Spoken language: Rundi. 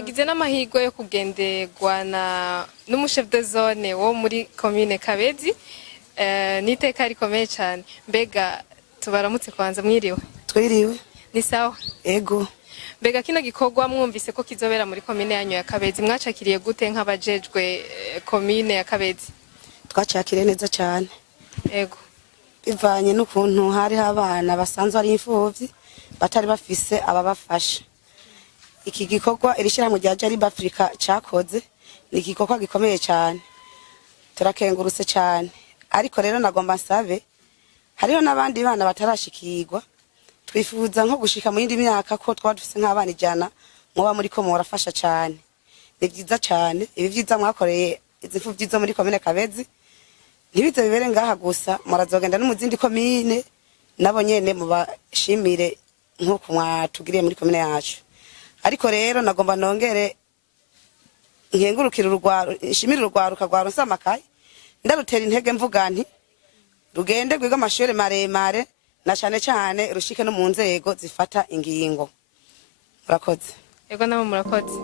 mwagize n'amahirwe yo kugenderwa n'umuchef de zone wo muri commune Kabezi n'iteka rikomeye cyane mbega tubaramutse kwanza mwiriwe twiriwe ni sawa ego mbega kino gikorwa mwumvise ko kizobera muri commune yanyu ya Kabezi mwacakiriye gute nk'abajejwe commune ya Kabezi twacakiriye neza cyane ego bivanye n'ukuntu hari abana basanzwe ari imfuvyi batari bafise ababafasha iki gikorwa irishira mu rya Jariba Africa cakoze ni igikorwa gikomeye cyane turakengurutse cyane ariko rero nagomba nsabe hariho n'abandi bana batarashikirwa twifuza nko gushika mu yindi myaka ko twadufise nk'abana 100 mwoba muri ko murafasha cyane ni byiza cyane ibi byiza mwakoreye izimfuvyi zo muri commune Kabezi ntibize bibere ngaha gusa murazogenda no mu zindi commune nabo nyene mubashimire nkuko mwatugiriye muri commune yacu ariko rero nagomba nongere nkengurukira ishimira urugwaruka rwaronse amakaye ndarutera intege mvuga nti rugende gwiga amashure maremare na cyane cyane rushike no mu nzego zifata ingingo murakoze ego nabo murakoze